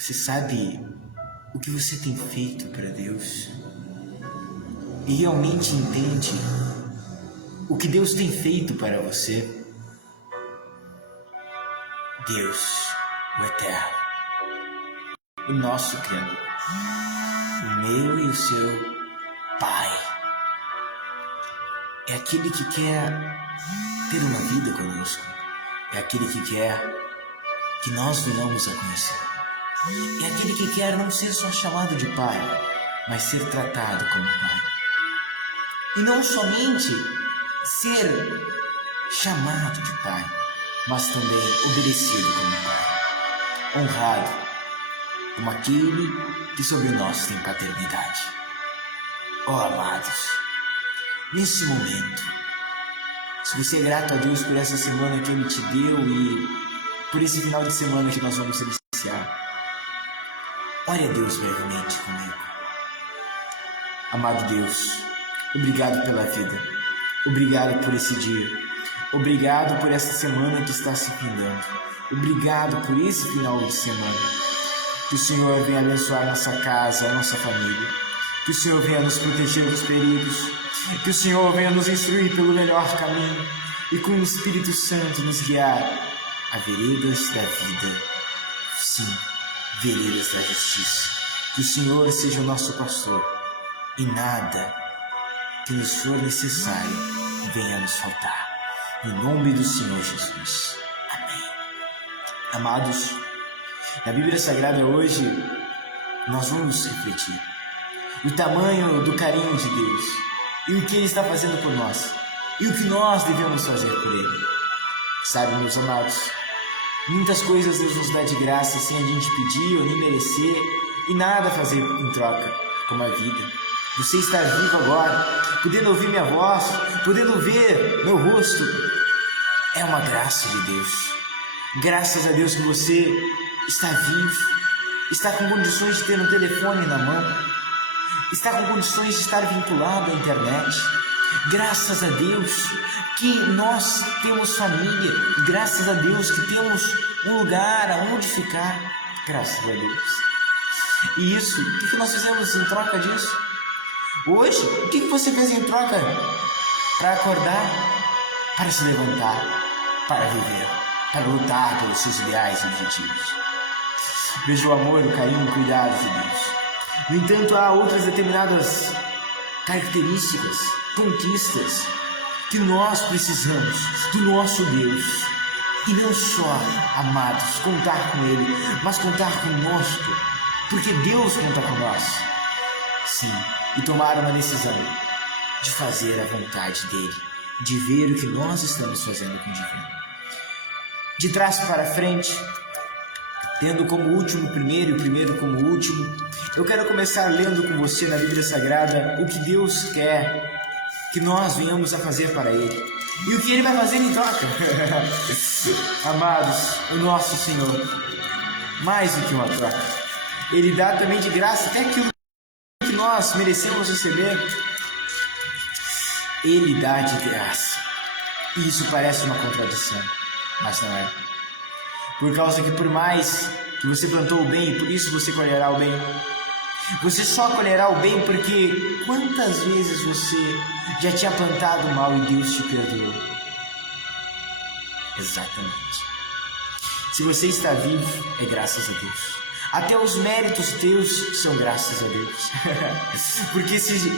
Você sabe o que você tem feito para Deus? E realmente entende o que Deus tem feito para você? Deus, o Eterno, o nosso Criador, o meu e o seu Pai, é aquele que quer ter uma vida conosco, é aquele que quer que nós venhamos a conhecer, é aquele que quer não ser só chamado de Pai, mas ser tratado como Pai. E não somente ser chamado de Pai, mas também obedecido como Pai, honrado como aquele que sobre nós tem paternidade. Oh, amados, nesse momento, se você é grato a Deus por essa semana que Ele te deu e por esse final de semana que nós vamos iniciar, ore a Deus brevemente comigo. Amado Deus, obrigado pela vida, obrigado por esse dia, obrigado por essa semana que está se findando, obrigado por esse final de semana. Que o Senhor venha abençoar nossa casa, a nossa família, que o Senhor venha nos proteger dos perigos, que o Senhor venha nos instruir pelo melhor caminho e com o Espírito Santo nos guiar a veredas da vida, sim, veredas da justiça. Que o Senhor seja o nosso pastor e nada que nos for necessário venha nos faltar. Em nome do Senhor Jesus. Amém. Amados, na Bíblia Sagrada hoje nós vamos refletir o tamanho do carinho de Deus e o que Ele está fazendo por nós e o que nós devemos fazer por Ele. Sabe, meus amados, muitas coisas Deus nos dá de graça sem a gente pedir ou nem merecer e nada fazer em troca, como a vida. Você estar vivo agora, podendo ouvir minha voz, podendo ver meu rosto, é uma graça de Deus. Graças a Deus que você está vivo, está com condições de ter um telefone na mão, está com condições de estar vinculado à internet. Graças a Deus que nós temos família, graças a Deus que temos um lugar aonde ficar, graças a Deus. E isso, o que nós fizemos em troca disso? Hoje, o que você fez em troca? Para acordar, para se levantar, para viver, para lutar pelos seus ideais e objetivos. Veja o amor, o carinho, o cuidado de Deus. No entanto, há outras determinadas características, conquistas, que nós precisamos do nosso Deus. E não só, amados, contar com Ele, mas contar conosco, porque Deus conta com nós. Sim, e tomar uma decisão de fazer a vontade dEle, de ver o que nós estamos fazendo com o divino. De trás para frente, tendo como último o primeiro e o primeiro como último, eu quero começar lendo com você na Bíblia Sagrada o que Deus quer que nós venhamos a fazer para Ele e o que Ele vai fazer em troca. Amados, o nosso Senhor, mais do que uma troca, Ele dá também de graça até aquilo que nós merecemos receber. Ele dá de graça. E isso parece uma contradição, mas não é. Por causa que por mais que você plantou o bem, por isso você colherá o bem. Você só colherá o bem porque quantas vezes você já tinha plantado o mal e Deus te perdoou? Exatamente. Se você está vivo, é graças a Deus. Até os méritos teus são graças a Deus. Porque se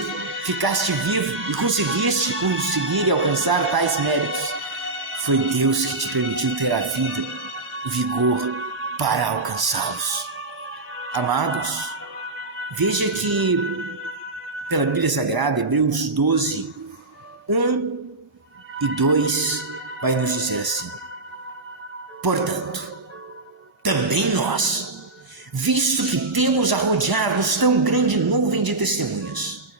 ficaste vivo e conseguir alcançar tais méritos, foi Deus que te permitiu ter a vida, o vigor para alcançá-los. Amados, veja que pela Bíblia Sagrada, Hebreus 12, 1 e 2 vai nos dizer assim: portanto, também nós, visto que temos a rodear-nos tão grande nuvem de testemunhas,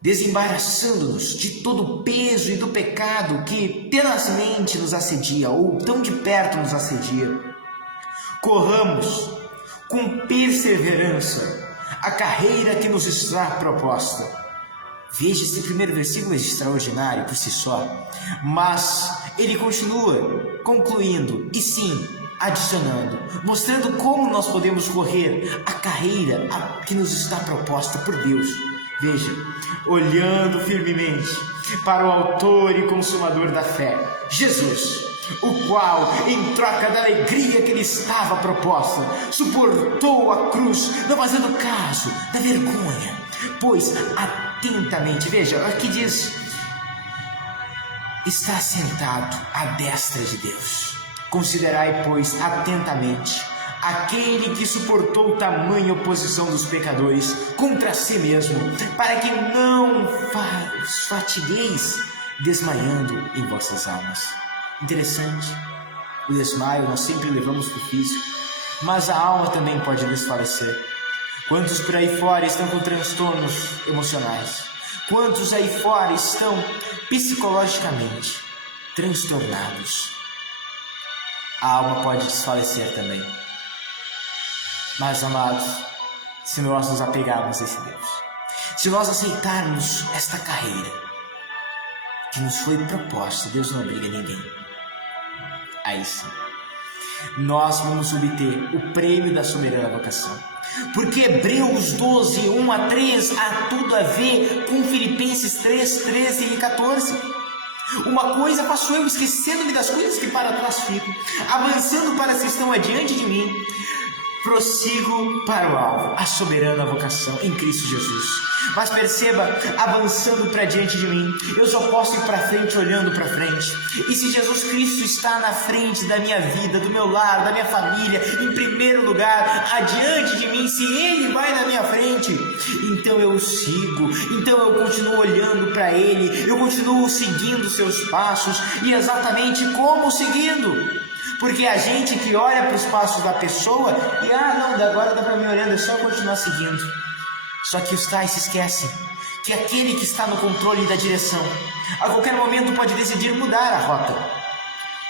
desembaraçando-nos de todo o peso e do pecado que tenazmente nos assedia, ou tão de perto nos assedia, corramos com perseverança a carreira que nos está proposta. Veja, esse primeiro versículo é extraordinário por si só, mas ele continua concluindo: e sim, adicionando, mostrando como nós podemos correr a carreira que nos está proposta por Deus. Veja, olhando firmemente para o autor e consumador da fé, Jesus, o qual, em troca da alegria que lhe estava proposta, suportou a cruz, não fazendo caso da vergonha, pois atentamente, veja, aqui diz, está sentado à destra de Deus. Considerai, pois, atentamente aquele que suportou tamanha oposição dos pecadores contra si mesmo, para que não vos fatigueis desmaiando em vossas almas. Interessante, o desmaio nós sempre levamos para o físico, mas a alma também pode desfalecer. Quantos por aí fora estão com transtornos emocionais? Quantos aí fora estão psicologicamente transtornados? A alma pode desfalecer também. Mas, amados, se nós nos apegarmos a esse Deus, se nós aceitarmos esta carreira que nos foi proposta, Deus não obriga ninguém. Aí sim, nós vamos obter o prêmio da soberana vocação. Porque Hebreus 12, 1 a 3 há tudo a ver com Filipenses 3, 13 e 14. Uma coisa faço eu, esquecendo-me das coisas que para trás ficam, avançando para as que estão adiante de mim, prossigo para o alvo, a soberana vocação em Cristo Jesus. Mas perceba, avançando para diante de mim, eu só posso ir para frente olhando para frente. E se Jesus Cristo está na frente da minha vida, do meu lar, da minha família, em primeiro lugar, adiante de mim, se Ele vai na minha frente, então eu sigo, então eu continuo olhando para Ele, eu continuo seguindo seus passos, e exatamente como seguindo? Porque a gente que olha para os passos da pessoa e não, agora dá para me olhando, é só continuar seguindo. Só que os tais se esquecem que aquele que está no controle da direção, a qualquer momento pode decidir mudar a rota.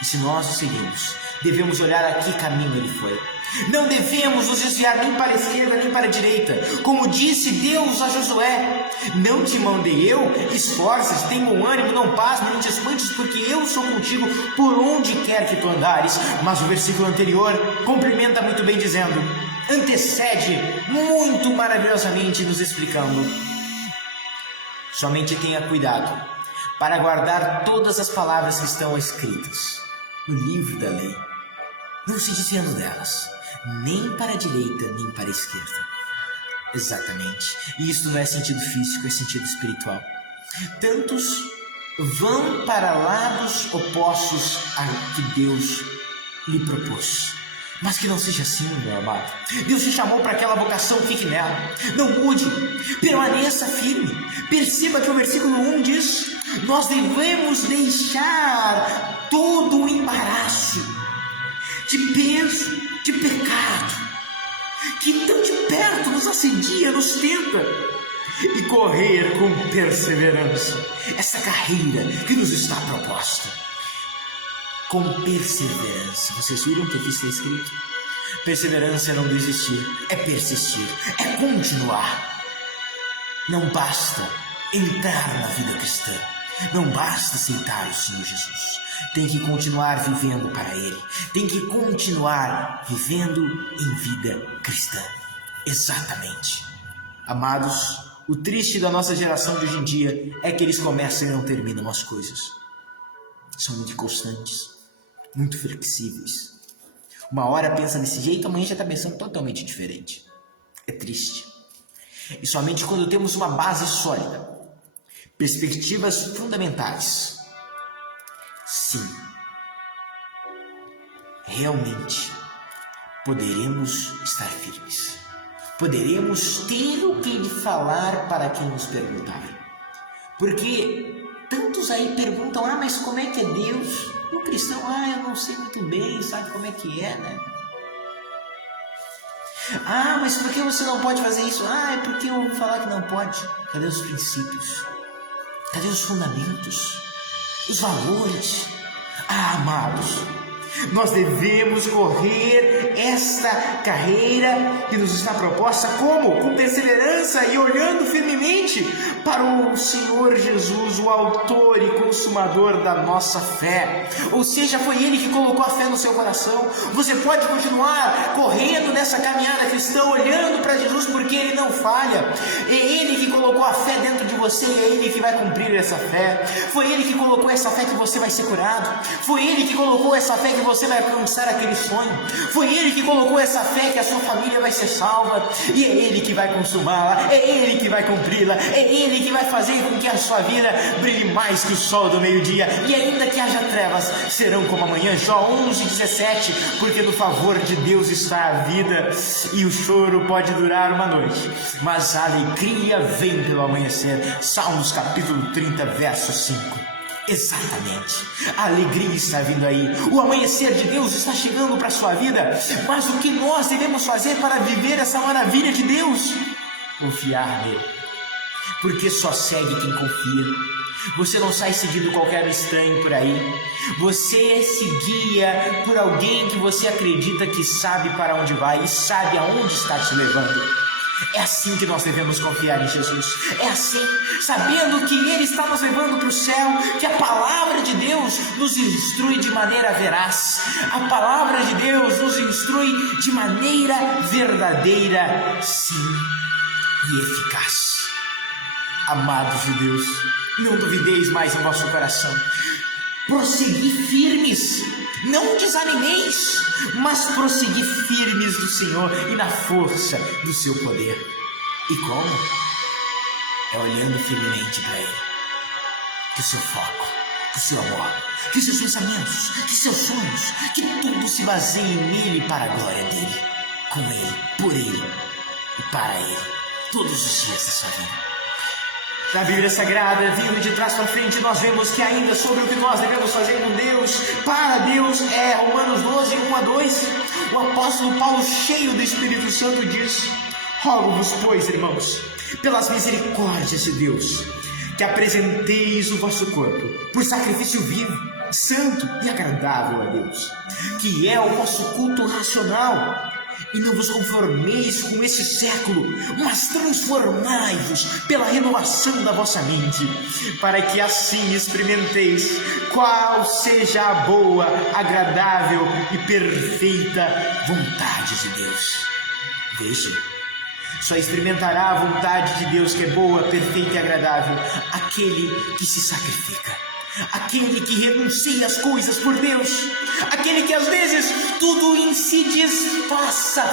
E se nós o seguimos, devemos olhar a que caminho ele foi. Não devemos nos desviar nem para a esquerda nem para a direita. Como disse Deus a Josué: não te mandei eu? Esforça-te, tenha bom ânimo, não pasme, nem te espantes, porque eu sou contigo por onde quer que tu andares. Mas o versículo anterior complementa muito bem dizendo, antecede muito maravilhosamente nos explicando: somente tenha cuidado para guardar todas as palavras que estão escritas no livro da lei, não se desviando delas, nem para a direita, nem para a esquerda. Exatamente. E isso não é sentido físico, é sentido espiritual. Tantos vão para lados opostos a que Deus lhe propôs. Mas que não seja assim, meu amado. Deus te chamou para aquela vocação, fique nela. Não mude, permaneça firme. Perceba que o versículo 1 diz: nós devemos deixar todo o embaraço de peso, de pecado, que tão de perto nos assedia, nos tenta, e correr com perseverança essa carreira que nos está proposta. Com perseverança. Vocês viram o que aqui está escrito? Perseverança é não desistir, é persistir, é continuar. Não basta entrar na vida cristã, não basta aceitar o Senhor Jesus. Tem que continuar vivendo para Ele, tem que continuar vivendo em vida cristã. Exatamente. Amados, o triste da nossa geração de hoje em dia é que eles começam e não terminam as coisas. São muito inconstantes, muito flexíveis. Uma hora pensa desse jeito, amanhã já está pensando totalmente diferente. É triste. E somente quando temos uma base sólida, perspectivas fundamentais, sim, realmente poderemos estar firmes. Poderemos ter o que lhe falar para quem nos perguntar. Porque tantos aí perguntam, mas como é que é Deus? E o cristão, eu não sei muito bem, sabe como é que é, né? Mas por que você não pode fazer isso? É porque eu vou falar que não pode. Cadê os princípios? Cadê os fundamentos? Os valores? Amados, Nós devemos correr esta carreira que nos está proposta como? Com perseverança e olhando firmemente para o Senhor Jesus, o autor e consumador da nossa fé. Ou seja, foi Ele que colocou a fé no seu coração. Você pode continuar correndo nessa caminhada cristã, olhando para Jesus, porque Ele não falha. É Ele que colocou a fé dentro de você e é Ele que vai cumprir essa fé. Foi Ele que colocou essa fé que você vai ser curado. Foi Ele que colocou essa fé que você vai alcançar aquele sonho. Foi Ele que colocou essa fé que a sua família vai ser salva. E é Ele que vai consumá-la. É Ele que vai cumpri-la. É Ele que vai fazer com que a sua vida brilhe mais que o sol do meio-dia. E ainda que haja trevas, serão como amanhã. Jó 11:17. Porque no favor de Deus está a vida, e o choro pode durar uma noite, mas a alegria vem pelo amanhecer. Salmos capítulo 30, verso 5. Exatamente, a alegria está vindo aí, o amanhecer de Deus está chegando para a sua vida. Mas o que nós devemos fazer para viver essa maravilha de Deus? Confiar nele, porque só segue quem confia. Você não sai seguindo qualquer estranho por aí. Você se guia por alguém que você acredita que sabe para onde vai e sabe aonde está te levando. É assim que nós devemos confiar em Jesus. É assim, sabendo que Ele está nos levando para o céu, que a palavra de Deus nos instrui de maneira veraz. A palavra de Deus nos instrui de maneira verdadeira, sim, e eficaz. Amados de Deus, não duvideis mais em vosso coração. Prossegui firmes, não desanimeis, mas prossegui firmes do Senhor e na força do seu poder. E como? É olhando firmemente para Ele. Que o seu foco, que o seu amor, que os seus pensamentos, que seus sonhos, que tudo se baseie nele para a glória dele, com Ele, por Ele e para Ele, todos os dias da sua vida. Na Bíblia Sagrada, vindo de trás para frente, nós vemos que ainda sobre o que nós devemos fazer com Deus, para Deus, é Romanos 12, 1-2. O apóstolo Paulo, cheio do Espírito Santo, diz: rogo-vos, pois, irmãos, pelas misericórdias de Deus, que apresenteis o vosso corpo por sacrifício vivo, santo e agradável a Deus, que é o vosso culto racional. E não vos conformeis com esse século, mas transformai-vos pela renovação da vossa mente, para que assim experimenteis qual seja a boa, agradável e perfeita vontade de Deus. Veja, só experimentará a vontade de Deus, que é boa, perfeita e agradável, aquele que se sacrifica. Aquele que renuncia as coisas por Deus, aquele que às vezes tudo em si diz: faça,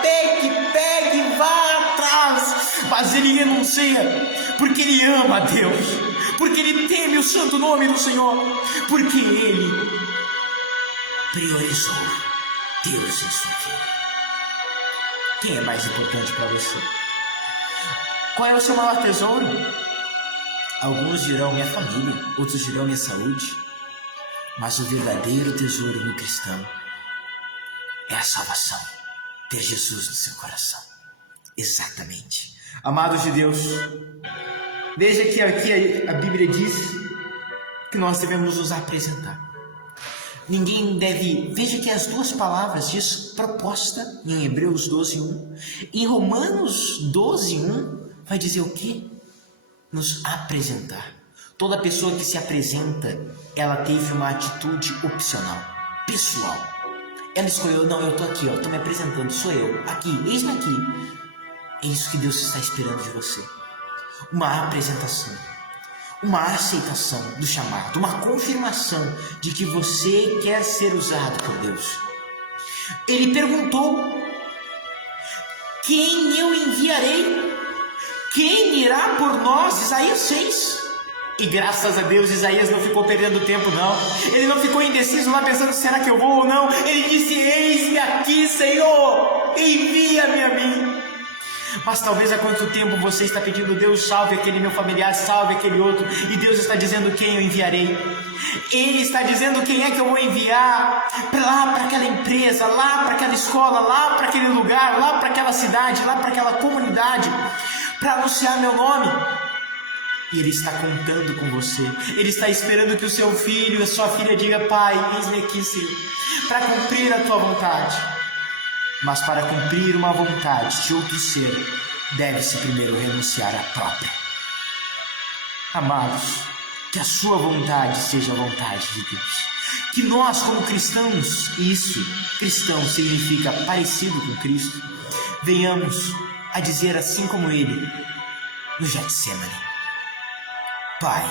pegue, vá atrás, mas ele renuncia, porque ele ama a Deus, porque ele teme o santo nome do Senhor, porque ele priorizou Deus em sua vida. Quem é mais importante para você? Qual é o seu maior tesouro? Alguns dirão minha família, outros dirão minha saúde, mas o verdadeiro tesouro no cristão é a salvação, ter Jesus no seu coração. Exatamente. Amados de Deus, veja que aqui a Bíblia diz que nós devemos nos apresentar. Ninguém deve... Veja que as duas palavras diz proposta em Hebreus 12:1. Em Romanos 12:1 vai dizer o quê? Nos apresentar. Toda pessoa que se apresenta, ela teve uma atitude opcional, pessoal. Ela escolheu: não, eu estou aqui, estou me apresentando, sou eu, aqui, eis-me aqui. É isso que Deus está esperando de você. Uma apresentação, uma aceitação do chamado, uma confirmação de que você quer ser usado por Deus. Ele perguntou: quem eu enviarei? Quem irá por nós? Isaías 6. E graças a Deus, Isaías não ficou perdendo tempo, não. Ele não ficou indeciso lá pensando: será que eu vou ou não? Ele disse: eis-me aqui, Senhor, envia-me a mim. Mas talvez há quanto tempo você está pedindo: Deus, salve aquele meu familiar, salve aquele outro. E Deus está dizendo: quem eu enviarei? Ele está dizendo: quem é que eu vou enviar lá para aquela empresa, lá para aquela escola, lá para aquele lugar, lá para aquela cidade, lá para aquela comunidade, para anunciar meu nome. E Ele está contando com você. Ele está esperando que o seu filho, a sua filha diga: Pai, eis-me aqui, Senhor, para cumprir a tua vontade. Mas para cumprir uma vontade de outro ser, deve-se primeiro renunciar à própria. Amados, que a sua vontade seja a vontade de Deus. Que nós, como cristãos, cristão significa parecido com Cristo, venhamos a dizer assim como Ele, no Getsemane: Pai,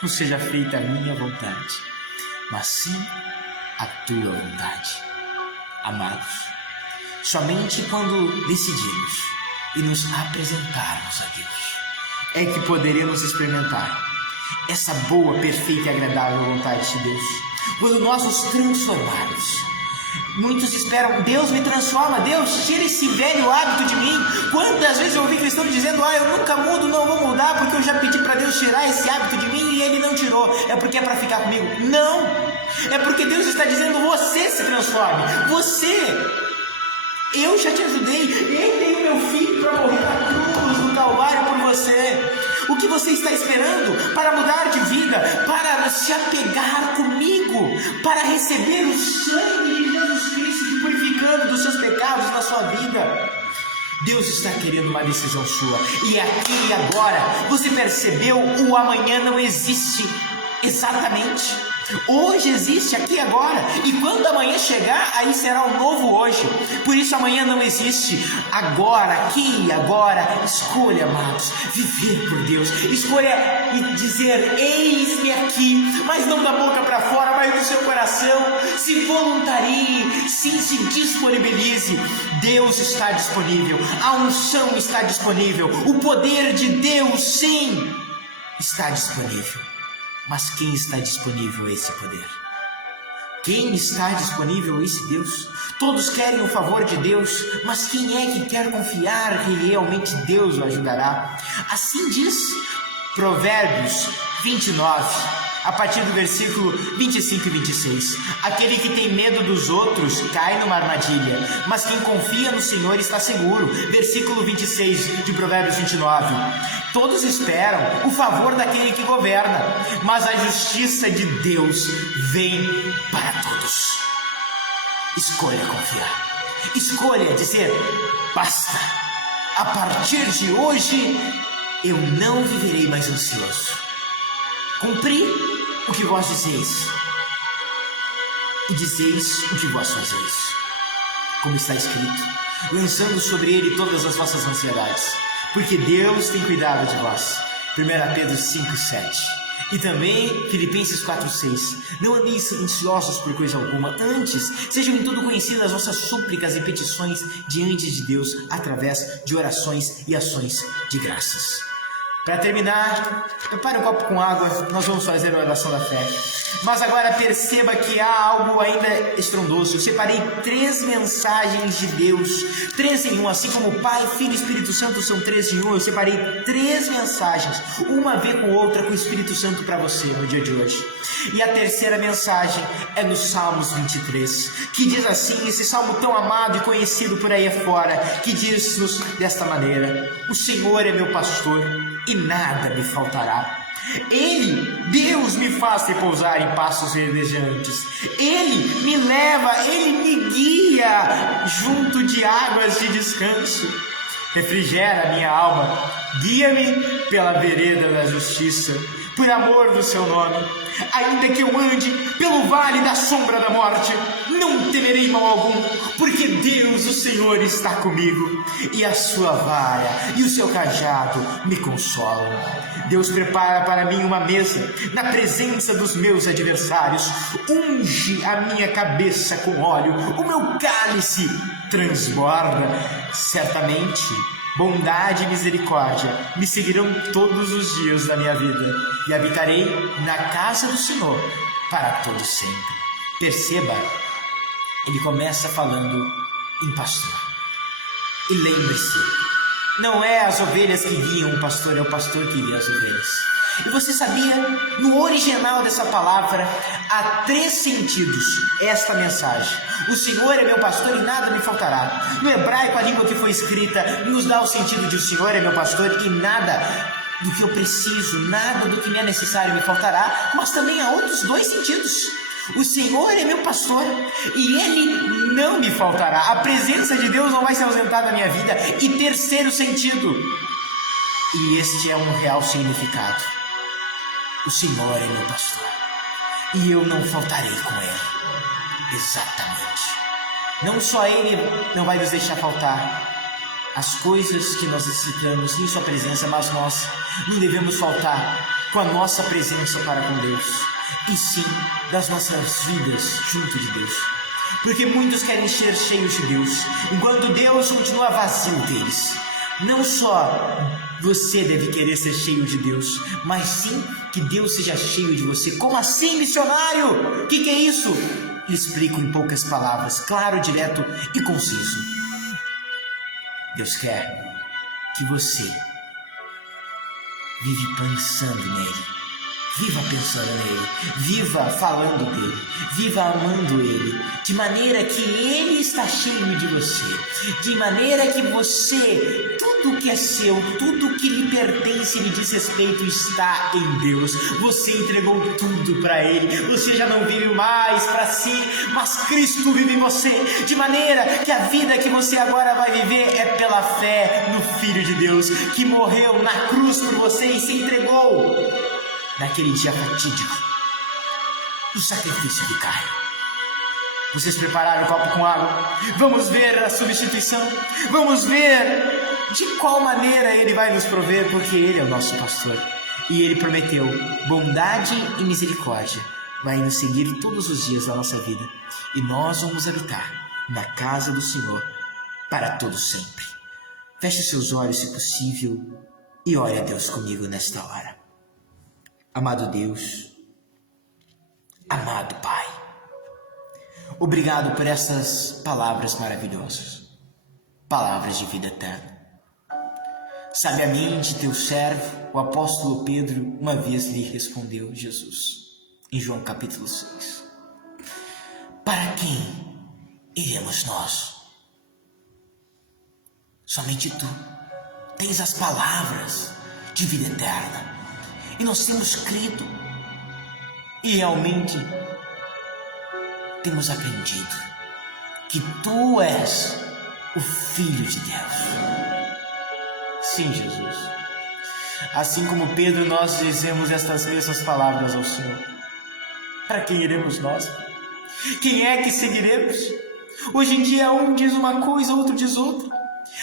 não seja feita a minha vontade, mas sim a tua vontade. Amados, somente quando decidimos e nos apresentarmos a Deus é que poderemos experimentar essa boa, perfeita e agradável vontade de Deus. Quando nós nos transformarmos. Muitos esperam: Deus me transforma, Deus tira esse velho hábito de mim. Quantas vezes eu ouvi cristãos dizendo: eu nunca mudo, não vou mudar, porque eu já pedi para Deus tirar esse hábito de mim e Ele não tirou. É porque é para ficar comigo? Não! É porque Deus está dizendo: você se transforme, eu já te ajudei, eu dei o meu filho para morrer na cruz, no Calvário por você. O que você está esperando para mudar de vida, para se apegar comigo, para receber o sangue de Jesus Cristo te purificando dos seus pecados na sua vida? Deus está querendo uma decisão sua. E aqui e agora, você percebeu? O amanhã não existe exatamente. Hoje existe aqui e agora, e quando amanhã chegar, aí será o novo hoje. Por isso amanhã não existe. Agora, aqui e agora, escolha, amados, viver por Deus. Escolha e dizer: eis-me aqui, mas não da boca para fora, mas do seu coração. Se voluntarie, sim, se disponibilize. Deus está disponível, a unção está disponível, o poder de Deus, sim, está disponível. Mas quem está disponível a esse poder? Quem está disponível a esse Deus? Todos querem o favor de Deus, mas quem é que quer confiar que realmente Deus o ajudará? Assim diz Provérbios 29, a partir do versículo 25 e 26. Aquele que tem medo dos outros cai numa armadilha, mas quem confia no Senhor está seguro. Versículo 26 de Provérbios 29. Todos esperam o favor daquele que governa, mas a justiça de Deus vem para todos. Escolha confiar. Escolha dizer: basta. A partir de hoje, eu não viverei mais ansioso. Cumpri o que vós dizeis, e dizeis o que vós fazeis. Como está escrito: lançando sobre ele todas as vossas ansiedades, porque Deus tem cuidado de vós. 1 Pedro 5:7. E também Filipenses 4:6. Não andeis ansiosos por coisa alguma, antes sejam em tudo conhecidas as vossas súplicas e petições diante de Deus, através de orações e ações de graças. Para terminar, prepare um copo com água, nós vamos fazer a oração da fé. Mas agora perceba que há algo ainda estrondoso. Eu separei 3 mensagens de Deus, 3 em 1, assim como o Pai, Filho e Espírito Santo são 3 em 1. Eu separei 3 mensagens, uma a ver com outra, com o Espírito Santo para você no dia de hoje. E a terceira mensagem é no Salmos 23, que diz assim, esse salmo tão amado e conhecido por aí afora, que diz-nos desta maneira: o Senhor é meu pastor e nada me faltará. Ele, Deus, me faz repousar em pastos verdejantes. Ele me leva, Ele me guia junto de águas de descanso. Refrigera a minha alma, guia-me pela vereda da justiça, por amor do seu nome. Ainda que eu ande pelo vale da sombra da morte, não temerei mal algum, porque Deus, o Senhor, está comigo, e a sua vara e o seu cajado me consolam. Deus prepara para mim uma mesa na presença dos meus adversários, unge a minha cabeça com óleo, o meu cálice transborda. Certamente bondade e misericórdia me seguirão todos os dias da minha vida, e habitarei na casa do Senhor para todo sempre. Perceba, ele começa falando em pastor. E lembre-se, não é as ovelhas que guiam o pastor, é o pastor que guia as ovelhas. E você sabia, no original dessa palavra, há 3 sentidos esta mensagem. O Senhor é meu pastor e nada me faltará. No hebraico, a língua que foi escrita, nos dá o sentido de o Senhor é meu pastor e nada do que eu preciso, nada do que me é necessário me faltará, mas também há outros dois sentidos. O Senhor é meu pastor e Ele não me faltará. A presença de Deus não vai se ausentar da minha vida. E terceiro sentido, e este é um real significado: o Senhor é meu pastor e eu não faltarei com Ele. Exatamente. Não só Ele não vai nos deixar faltar as coisas que nós necessitamos em Sua presença, mas nós não devemos faltar com a nossa presença para com Deus, e sim das nossas vidas junto de Deus. Porque muitos querem ser cheios de Deus, enquanto Deus continua vazio deles. Não só você deve querer ser cheio de Deus, mas sim que Deus seja cheio de você. Como assim, missionário? O que é isso? Lhe explico em poucas palavras, claro, direto e conciso. Deus quer que você vive pensando nele, viva pensando nele, viva falando dele, viva amando ele, de maneira que ele está cheio de você, de maneira que você, tudo que é seu, tudo que lhe pertence e lhe diz respeito está em Deus. Você entregou tudo para ele, você já não vive mais para si, mas Cristo vive em você, de maneira que a vida que você agora vai viver é pela fé no Filho de Deus, que morreu na cruz por você e se entregou naquele dia fatídico do sacrifício vicário. Vocês prepararam o copo com água? Vamos ver a substituição. Vamos ver de qual maneira Ele vai nos prover, porque Ele é o nosso pastor. E Ele prometeu bondade e misericórdia. Vai nos seguir todos os dias da nossa vida. E nós vamos habitar na casa do Senhor para todo sempre. Feche seus olhos, se possível, e ore a Deus comigo nesta hora. Amado Deus, amado Pai, obrigado por essas palavras maravilhosas, palavras de vida eterna. Sabiamente teu servo, o apóstolo Pedro, uma vez lhe respondeu Jesus, em João capítulo 6. Para quem iremos nós? Somente tu tens as palavras de vida eterna. E nós temos crido e realmente temos aprendido que Tu és o Filho de Deus. Sim, Jesus. Assim como Pedro, nós dizemos estas mesmas palavras ao Senhor. Para quem iremos nós? Quem é que seguiremos? Hoje em dia um diz uma coisa, outro diz outra.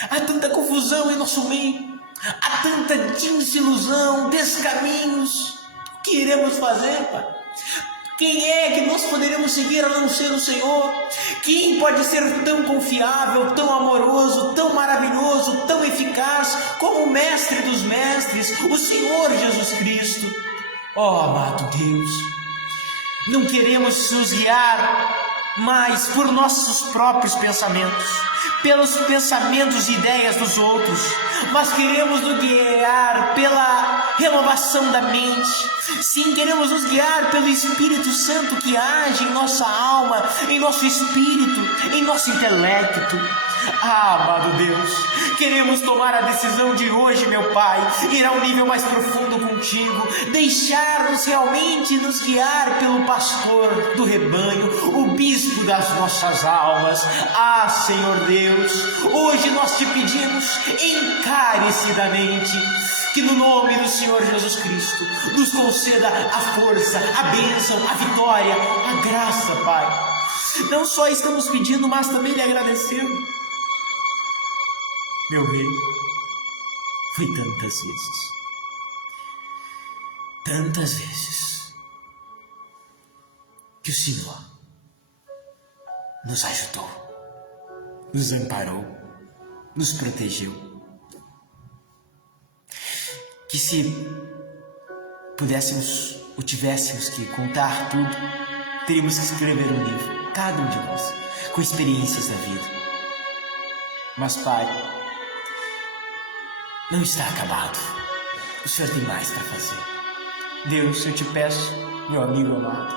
Há tanta confusão em nosso meio. Há tanta desilusão, descaminhos. O que iremos fazer, Pai? Quem é que nós poderemos seguir a não ser o Senhor? Quem pode ser tão confiável, tão amoroso, tão maravilhoso, tão eficaz como o Mestre dos Mestres, o Senhor Jesus Cristo? Oh, amado Deus, não queremos nos guiar mais por nossos próprios pensamentos, pelos pensamentos e ideias dos outros, mas queremos nos guiar pela renovação da mente. Sim, queremos nos guiar pelo Espírito Santo que age em nossa alma, em nosso espírito, em nosso intelecto. Ah, amado Deus, queremos tomar a decisão de hoje, meu Pai, ir ao nível mais profundo contigo, deixar-nos realmente nos guiar pelo pastor do rebanho, o bispo das nossas almas. Ah, Senhor Deus, hoje nós te pedimos encarecidamente que no nome do Senhor Jesus Cristo nos conceda a força, a bênção, a vitória, a graça, Pai. Não só estamos pedindo, mas também lhe agradecendo. Meu Rei, foi tantas vezes que o Senhor nos ajudou, nos amparou, nos protegeu, que se pudéssemos ou tivéssemos que contar tudo, teríamos que escrever um livro, cada um de nós, com experiências da vida. Mas, Pai, não está acabado. O Senhor tem mais para fazer. Deus, eu te peço, meu amigo amado,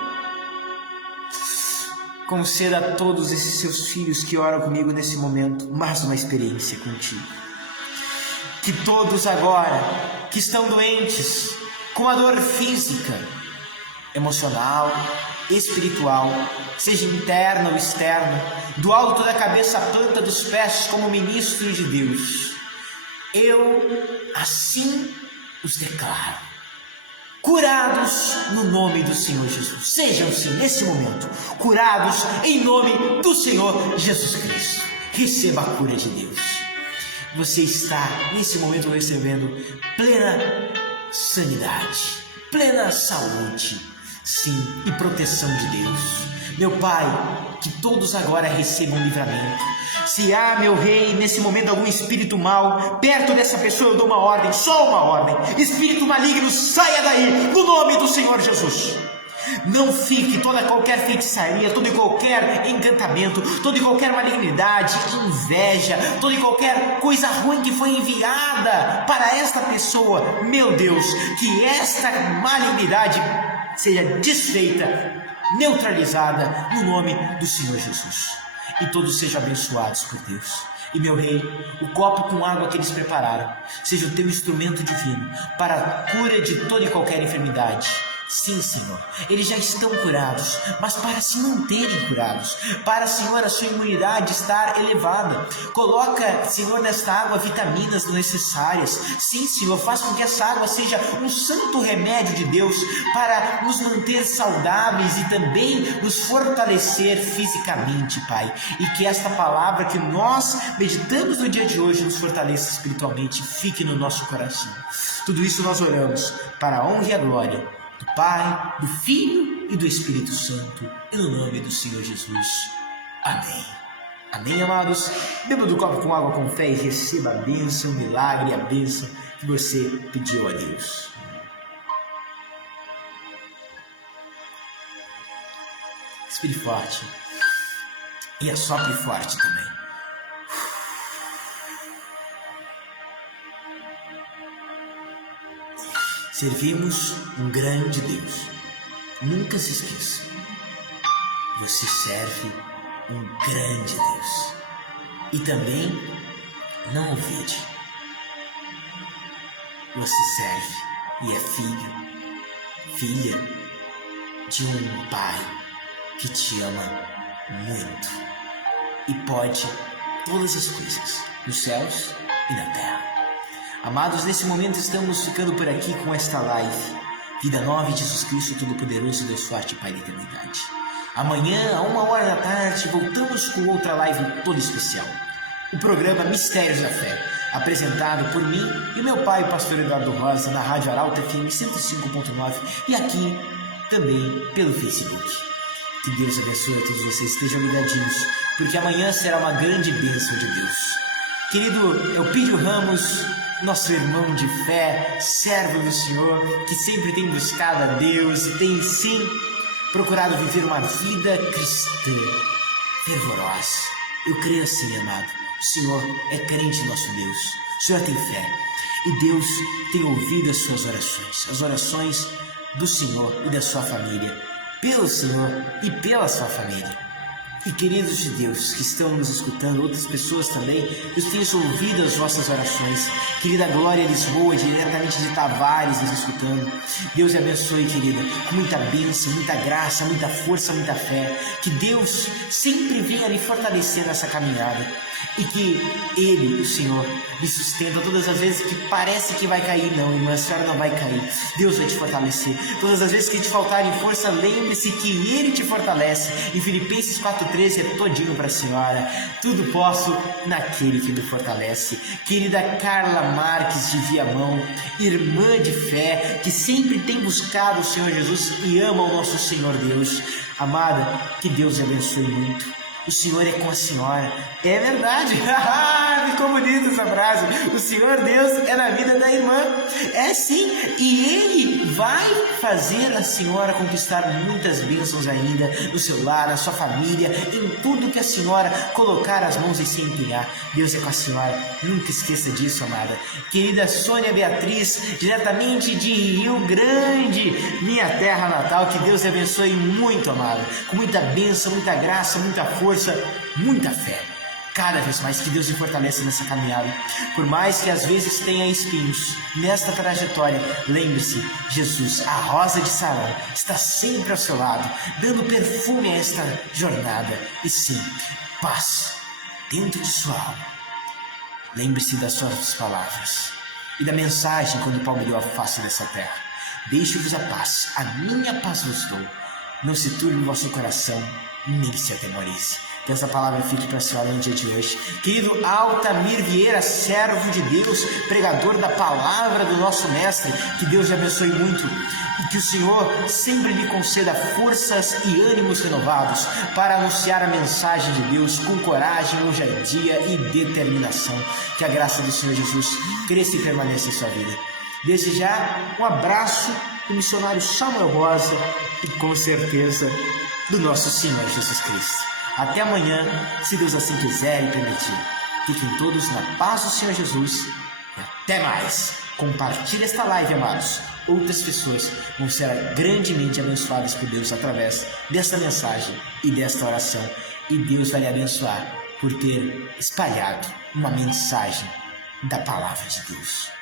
conceda a todos esses seus filhos que oram comigo nesse momento mais uma experiência contigo. que todos agora que estão doentes, com a dor física, emocional, espiritual, seja interna ou externa, do alto da cabeça à planta dos pés, como ministro de Deus, eu assim os declaro, curados no nome do Senhor Jesus. Sejam-se nesse momento curados em nome do Senhor Jesus Cristo. Receba a cura de Deus. Você está nesse momento recebendo plena sanidade, plena saúde, sim, e proteção de Deus. Meu Pai, que todos agora recebam livramento. Se há, meu Rei, nesse momento algum espírito mau perto dessa pessoa, eu dou uma ordem, só uma ordem: espírito maligno, saia daí, no nome do Senhor Jesus. Não fique qualquer feitiçaria, todo e qualquer encantamento, toda e qualquer malignidade, inveja, toda e qualquer coisa ruim que foi enviada para esta pessoa. Meu Deus, que esta malignidade seja desfeita, neutralizada no nome do Senhor Jesus. E todos sejam abençoados por Deus. E meu Rei, o copo com água que eles prepararam seja o teu instrumento divino para a cura de toda e qualquer enfermidade. Sim, Senhor, eles já estão curados, mas para se manterem curados, para, Senhor, a sua imunidade estar elevada, coloca, Senhor, nesta água vitaminas necessárias. Sim, Senhor, faz com que essa água seja um santo remédio de Deus para nos manter saudáveis e também nos fortalecer fisicamente, Pai. E que esta palavra que nós meditamos no dia de hoje nos fortaleça espiritualmente, fique no nosso coração. Tudo isso nós oramos para a honra e a glória do Pai, do Filho e do Espírito Santo, e no nome do Senhor Jesus. Amém. Amém, amados? Beba do copo com água com fé e receba a bênção, o milagre e a bênção que você pediu a Deus. Respire forte e assopre forte também. Servimos um grande Deus. Nunca se esqueça. Você serve um grande Deus. E também, não olvide, você serve e é filha de um Pai que te ama muito e pode todas as coisas, nos céus e na terra. Amados, nesse momento estamos ficando por aqui com esta live. Vida Nova de Jesus Cristo Todo-Poderoso, Deus Forte, Pai da Eternidade. Amanhã, a 1h da tarde, voltamos com outra live toda especial. O programa Mistérios da Fé, apresentado por mim e meu pai, o pastor Eduardo Rosa, na Rádio Arauto FM 105.9 e aqui também pelo Facebook. Que Deus abençoe a todos vocês, estejam ligadinhos, porque amanhã será uma grande bênção de Deus. Querido Elpidio Ramos, nosso irmão de fé, servo do Senhor, que sempre tem buscado a Deus e tem sim procurado viver uma vida cristã fervorosa. Eu creio assim, amado. O Senhor é crente em nosso Deus. O Senhor tem fé. E Deus tem ouvido as suas orações, as orações do Senhor e da sua família, pelo Senhor e pela sua família. E queridos de Deus que estão nos escutando, outras pessoas também, Deus tenha ouvido as vossas orações. Querida Glória Lisboa, diretamente de Tavares, nos escutando. Deus abençoe, querida, com muita bênção, muita graça, muita força, muita fé. Que Deus sempre venha lhe fortalecer nessa caminhada. E que Ele, o Senhor, lhe sustenta todas as vezes que parece que vai cair. Não, irmã, a senhora não vai cair. Deus vai te fortalecer. Todas as vezes que te faltarem força, lembre-se que Ele te fortalece. Em Filipenses 4,13 é todinho para a senhora. Tudo posso naquele que me fortalece. Querida Carla Marques de Viamão, irmã de fé, que sempre tem buscado o Senhor Jesus e ama o nosso Senhor Deus. Amada, que Deus abençoe muito. O Senhor é com a senhora. É verdade. Ficou bonito essa frase. O Senhor Deus é na vida da irmã. É sim. E Ele vai fazer a senhora conquistar muitas bênçãos ainda no seu lar, na sua família, em tudo que a senhora colocar as mãos e se empenhar. Deus é com a senhora. Nunca esqueça disso, amada. Querida Sônia Beatriz, diretamente de Rio Grande, minha terra natal. Que Deus te abençoe muito, amada. Com muita bênção, muita graça, muita força, muita fé. cada vez mais, que Deus lhe fortaleça nessa caminhada. Por mais que às vezes tenha espinhos nesta trajetória, lembre-se, Jesus, a rosa de Sarão, está sempre ao seu lado, dando perfume a esta jornada. E sim, paz dentro de sua alma. Lembre-se das suas palavras e da mensagem quando palmeou a face dessa terra. Deixo-vos a paz, a minha paz vos dou. Não se turbe o vosso coração, nem se atemorize. Que essa palavra fique para a senhora no dia de hoje. Querido Altamir Vieira, servo de Deus, pregador da palavra do nosso Mestre, que Deus lhe abençoe muito e que o Senhor sempre lhe conceda forças e ânimos renovados para anunciar a mensagem de Deus com coragem, ousadia e determinação. Que a graça do Senhor Jesus cresça e permaneça em sua vida. Desde já, um abraço do missionário Samuel Rosa e com certeza do nosso Senhor Jesus Cristo. Até amanhã, se Deus assim quiser e permitir. Fiquem todos na paz do Senhor Jesus e até mais. Compartilhe esta live, amados. Outras pessoas vão ser grandemente abençoadas por Deus através desta mensagem e desta oração. E Deus vai lhe abençoar por ter espalhado uma mensagem da palavra de Deus.